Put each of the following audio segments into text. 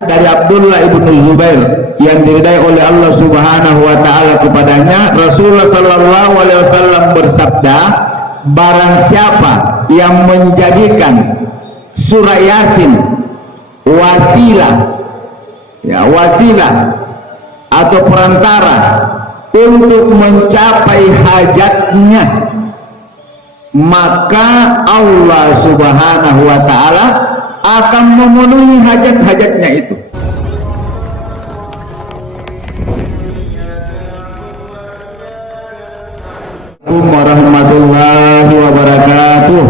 Dari Abdullah ibnu Zubair yang diridai oleh Allah Subhanahu wa taala kepadanya, Rasulullah sallallahu alaihi wasallam bersabda, barang siapa yang menjadikan surah Yasin wasilah atau perantara untuk mencapai hajatnya, maka Allah Subhanahu wa taala akan memenuhi hajat-hajatnya itu. Assalamualaikum warahmatullahi wabarakatuh.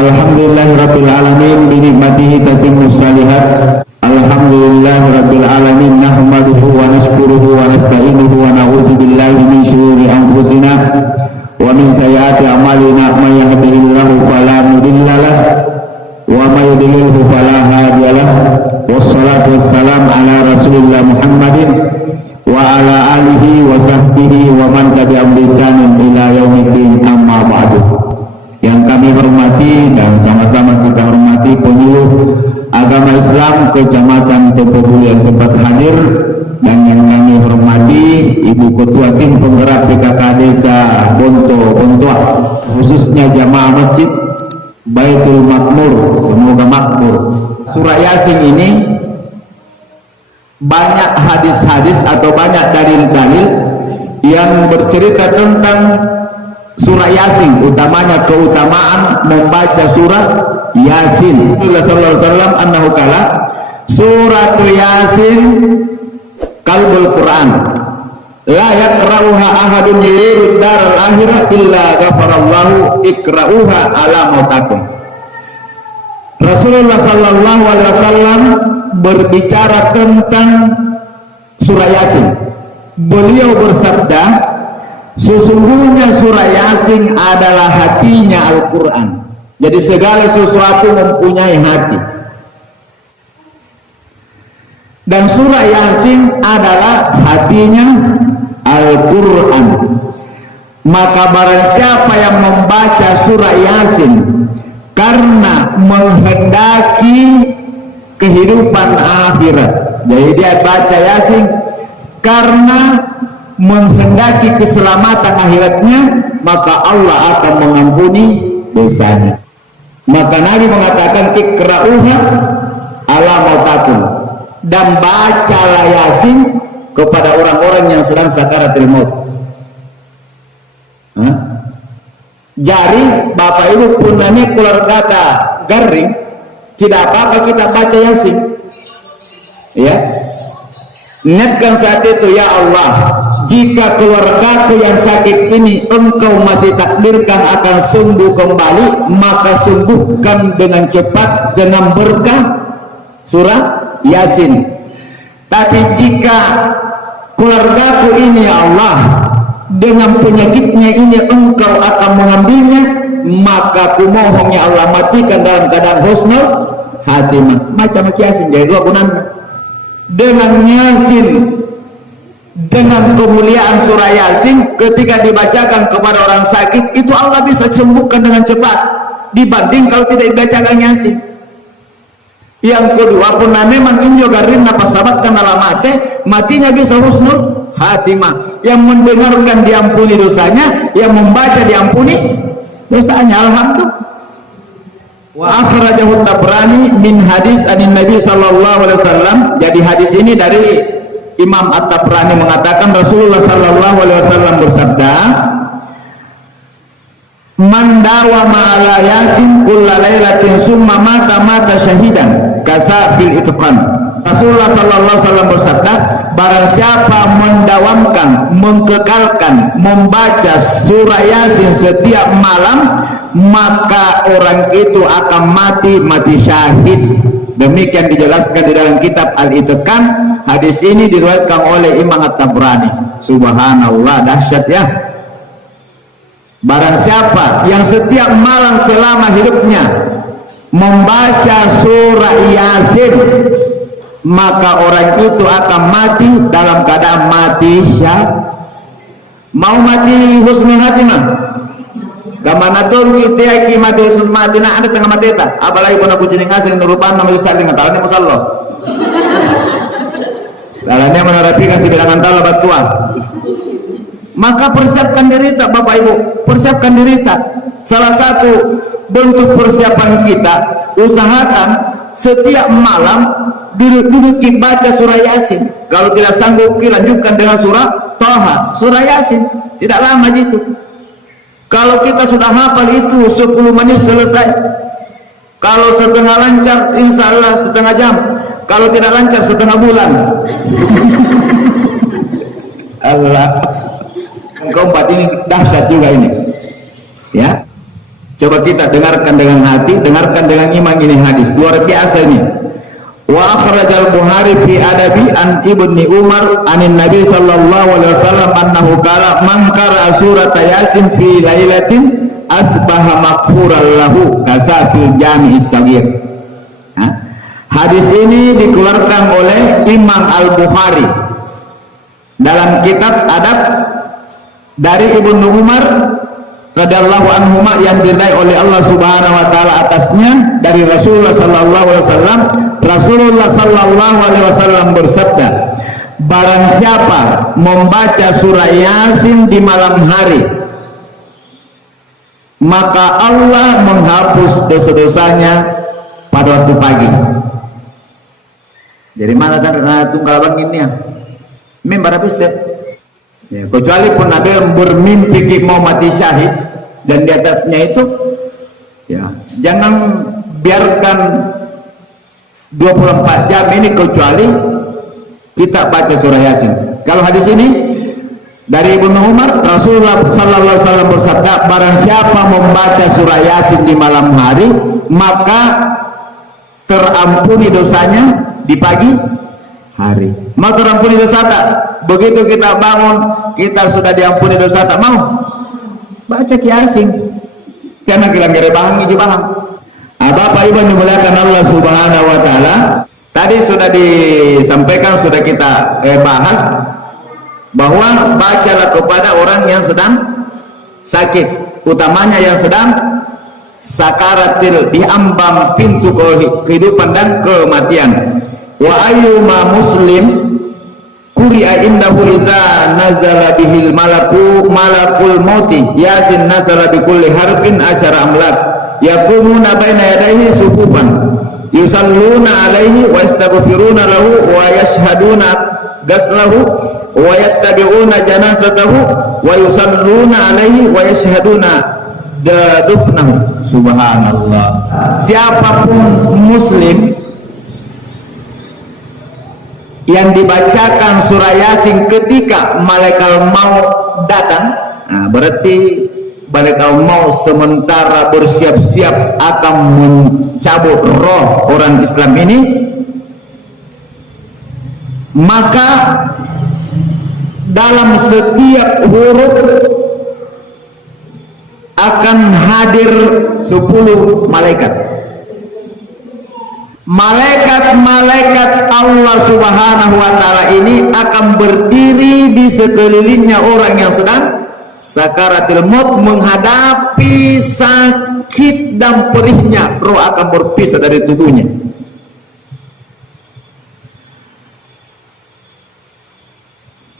Alhamdulillahirabbil alamin bi nikmatihi tatimmus shalihat. Alhamdulillahirabbil alamin nahmaduhu wa nashkuruhu wa nasta'inuhu wa na'udzu billahi min shururi anfusina wa min sayyiati a'malina, may yahdihillahu fala mudilla lahu wa may yudlilhu fala hadiya lahu. Wassalatu wassalam ala Rasulillah Muhammadin wa ala alihi wa sahbihi wa man tabi'ahum bi ihsanin ila yaumiddin, amma ba'du. Yang kami hormati dan sama-sama kita hormati penyuluh agama Islam Kecamatan Tempobulu yang sempat hadir, dan yang kami hormati Ibu Ketua Tim Penggerak PKK Desa Bontoa, khususnya jamaah Masjid Baitul Makmur, semoga makmur. Surah Yasin ini banyak hadis-hadis atau banyak dalil-dalil yang bercerita tentang surah Yasin, utamanya keutamaan membaca surah Yasin. Rasulullah sallallahu alaihi wasallam annahu qala suratul Yasin qalbul Quran la yaqra'uha ahadun yurid daral akhirah illa ghafarallahu ikra'uha ala mautakum. Rasulullah sallallahu alaihi wasallam berbicara tentang surah Yasin. Beliau bersabda, sesungguhnya surah Yasin adalah hatinya Al-Quran. Jadi segala sesuatu mempunyai hati. Dan surah Yasin adalah hatinya Al-Quran. Maka barang siapa yang membaca surah Yasin karena menghendaki kehidupan akhirat, jadi dia baca Yasin karena menghendaki keselamatan akhiratnya, maka Allah akan mengampuni dosanya. Maka Nabi mengatakan ikra'uha ala mautakum, dan bacalah Yasin kepada orang-orang yang sedang sakaratul maut. Jadi Bapak Ibu punami keluar kata garing, tidak apa-apa kita baca Yasin, ya. Niatkan saat itu, ya Allah, jika keluargaku yang sakit ini Engkau masih takdirkan akan sembuh kembali, maka sembuhkan dengan cepat dengan berkah surah Yasin. Tapi jika keluargaku ini, ya Allah, dengan penyakitnya ini Engkau akan mengambilnya, maka kumohon ya Allah, matikan dalam keadaan husnul khatimah. Macam Yasin, jadi dua gunanya. Dengan Yasin, dengan kemuliaan surah Yasin, ketika dibacakan kepada orang sakit, itu Allah bisa sembuhkan dengan cepat dibanding kalau tidak dibacakan Yasin. Yang kedua pun memang injo garin napa sabatkan dalam matinya bisa husnul khatimah. Yang mendengarkan diampuni dosanya, yang membaca diampuni dosanya. Alhamdulillah. Wa akhrajahu Tabrani min hadis anin Nabi sallallahu alaihi wasallam. Jadi hadis ini dari Imam At-Tabrani mengatakan Rasulullah sallallahu alaihi wasallam bersabda, man dawama ala Yasin kulla lailatin summa mata syahidan kasafil itqan. Rasulullah sallallahu alaihi wasallam bersabda, barang siapa mendawamkan, mengkekalkan membaca surah Yasin setiap malam, maka orang itu akan mati syahid. Demikian dijelaskan di dalam kitab Al-Itqan. Hadis ini diriwayatkan oleh Imam At-Tabrani. Subhanallah, dahsyat ya. Barang siapa yang setiap malam selama hidupnya membaca surah Yasin, maka orang itu akan mati dalam keadaan mati syahid. Mau mati husnul khatimah? Kamana tuh kita ki mati sunmatina ada tengah mateta. Apalagi pun aku cini ngasih nurupan nama istri ngatalnya masallah. Dalamnya menerapi kasih bilangan tala batuan. Maka persiapkan diri tak Bapak Ibu, persiapkan diri tak. Salah satu bentuk persiapan kita, usahakan setiap malam duduk baca surah Yasin. Kalau tidak sanggup, lanjutkan dengan surah Toha, surah Yasin. Tidak lama gitu. Kalau kita sudah hafal itu 10 menit selesai. Kalau setengah lancar, insya Allah setengah jam. Kalau tidak lancar, setengah bulan. Allah, keempat ini dahsyat juga ini. Ya, coba kita dengarkan dengan hati, dengarkan dengan iman ini hadis luar biasa ini. Wa akhrajal Bukhari fi adabi an Ibni Umar anin Nabi sallallahu alaihi wasallam annahu qala man qara'a surat Yasin fi lailatin asbaha maghfuran lahu kasafil jami'is saghir. Hadis ini dikeluarkan oleh Imam Al-Bukhari dalam kitab adab dari Ibnu Umar radhiyallahu anhuma yang diridai oleh Allah Subhanahu wa taala atasnya dari Rasulullah sallallahu alaihi wasallam. Rasulullah sallallahu alaihi wasallam bersabda, barang siapa membaca surah Yasin di malam hari, maka Allah menghapus dosa-dosanya pada waktu pagi. Jadi mana tunggal bang ini ya? Memang bisa. Ya, kecuali pun Nabi bermimpi mau mati syahid dan di atasnya itu, ya jangan biarkan 24 jam ini kecuali kita baca surah Yasin. Kalau hadis ini dari Ibnu Umar, Rasulullah sallallahu alaihi wasallam bersabda, barang siapa membaca surah Yasin di malam hari, maka terampuni dosanya di pagi hari. Mau terampuni dosa tak? Begitu kita bangun, kita sudah diampuni dosa tak mau? Baca Yasin. Karena kita nggak paham itu paham. Bapak Ibu dimuliakan Allah Subhanahu wa taala, tadi sudah disampaikan, sudah kita bahas bahwa bacalah kepada orang yang sedang sakit, utamanya yang sedang sakaratil, diambang pintu kehidupan dan kematian. Wa ayyuma muslim quri'a indahu iza nazala bihil malakul mauti Yasin nazala bikulli harfin asyara amlak yakumuna baina yadayhi sufufan yusalluna alaihi wa yastaghfiruna lahu wa yashhaduna gaslahu wa yattabi'una janazatahu wa yusalluna alaihi wa yashhaduna dufnahu. Subhanallah. Siapapun muslim yang dibacakan surah Yasin ketika malaikat maut datang, nah berarti malaikat maut sementara bersiap-siap akan mencabut roh orang Islam ini, maka dalam setiap huruf akan hadir 10 malaikat. Malaikat-malaikat Allah Subhanahu wa taala ini akan berdiri di sekelilingnya orang yang sedang sakaratul maut, menghadapi sakit dan perihnya, roh akan berpisah dari tubuhnya.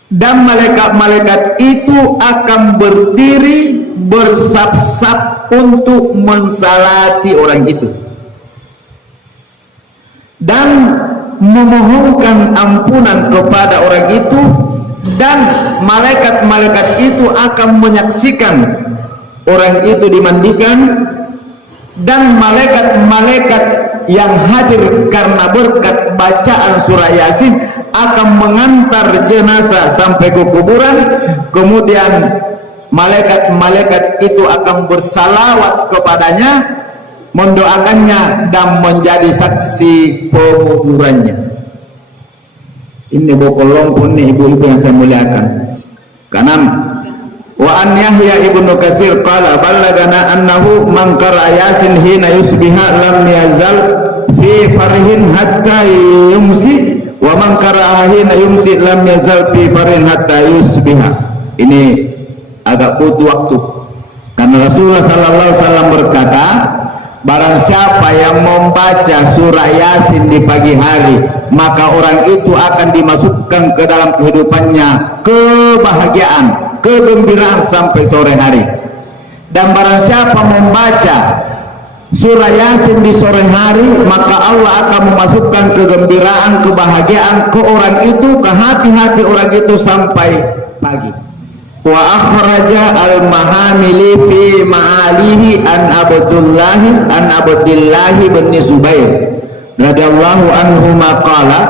Dan malaikat-malaikat itu akan berdiri bersab-sab untuk mensalati orang itu dan memohonkan ampunan kepada orang itu, dan malaikat-malaikat itu akan menyaksikan orang itu dimandikan, dan malaikat-malaikat yang hadir karena berkat bacaan surah Yasin akan mengantar jenazah sampai ke kuburan. Kemudian malaikat-malaikat itu akan bersalawat kepadanya, mendoakannya dan menjadi saksi penguburannya. Ini bokolong pun nih ibu-ibu yang saya muliakan. Kanam wa an Yahya ibnu Katsir qala ballagana annahu man qara'a Yasin hina yusbiha lam yazal fi farhin hatta yumsi wa man qara'a hina yumsi lam yazal fi farhin hatta yusbiha. Ini agak butuh waktu Karena Rasulullah sallallahu alaihi wasallam berkata, barang siapa yang membaca surah Yasin di pagi hari, maka orang itu akan dimasukkan ke dalam kehidupannya kebahagiaan, kegembiraan sampai sore hari. Dan barang siapa membaca surah Yasin di sore hari, maka Allah akan memasukkan kegembiraan, kebahagiaan ke orang itu, ke hati-hati orang itu sampai pagi. Wa akhraja al-mahamili fi ma'alihi an Abdullah bin Zubair radhiyallahu anhu maqala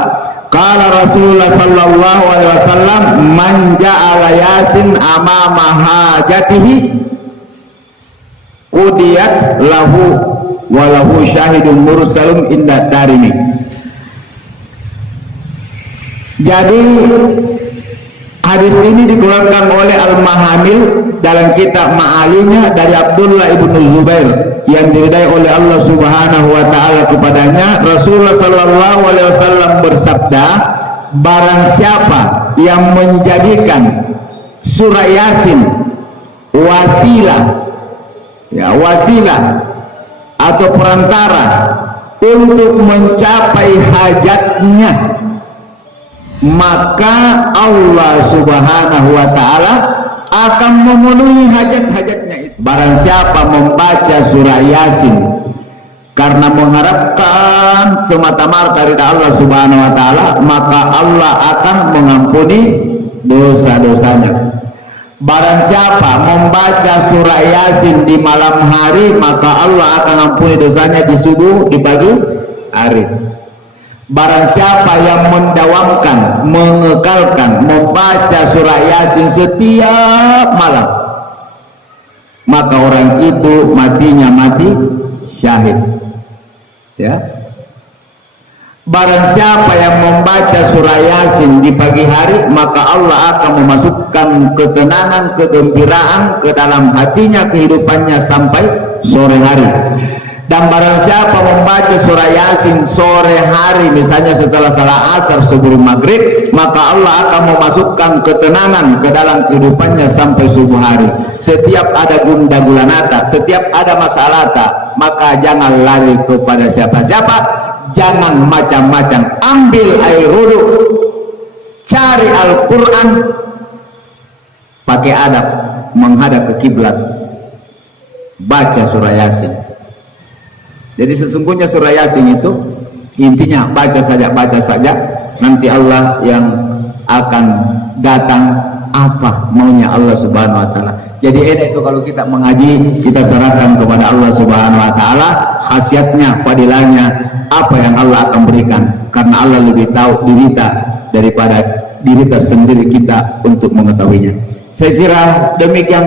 qala Rasulullah sallallahu alaihi wasallam man ja'ala Yasin amama hajatihi qudiyat lahu wa lahu syahidun mursalun inda Darimi. Jadi hadis ini dikeluarkan oleh Al-Mahamil dalam kitab Ma'alinya dari Abdullah ibn Zubair yang diridai oleh Allah Subhanahu wa taala kepadanya. Rasulullah sallallahu alaihi wasallam bersabda, barang siapa yang menjadikan surah Yasin wasilah atau perantara untuk mencapai hajatnya, maka Allah Subhanahu wa taala akan memenuhi hajat-hajatnya itu. Barang siapa membaca surah Yasin karena mengharapkan semata-mata ridha Allah Subhanahu wa taala, maka Allah akan mengampuni dosa-dosanya. Barang siapa membaca surah Yasin di malam hari, maka Allah akan ampuni dosanya di subuh, di pagi hari. Barang siapa yang mendawamkan, mengekalkan membaca surah Yasin setiap malam, maka orang itu matinya mati syahid. Ya. Barang siapa yang membaca surah Yasin di pagi hari, maka Allah akan memasukkan ketenangan, kegembiraan ke dalam hatinya, kehidupannya sampai sore hari. Dan barang siapa membaca surah Yasin sore hari, misalnya setelah salat asar sebelum maghrib, maka Allah akan memasukkan ketenangan ke dalam kehidupannya sampai subuh hari. Setiap ada gunda gulanata, setiap ada masalah, maka jangan lari kepada siapa-siapa, jangan macam-macam, ambil air wudhu, cari Al-Quran, pakai adab, menghadap ke kiblat, baca surah Yasin. Jadi sesungguhnya surah Yasin itu intinya baca saja, nanti Allah yang akan datang apa maunya Allah Subhanahu wa taala. Jadi enak itu kalau kita mengaji, kita serahkan kepada Allah Subhanahu wa taala khasiatnya, fadilahnya, apa yang Allah akan berikan, karena Allah lebih tahu diri kita daripada diri kita sendiri kita untuk mengetahuinya. Saya kira demikian.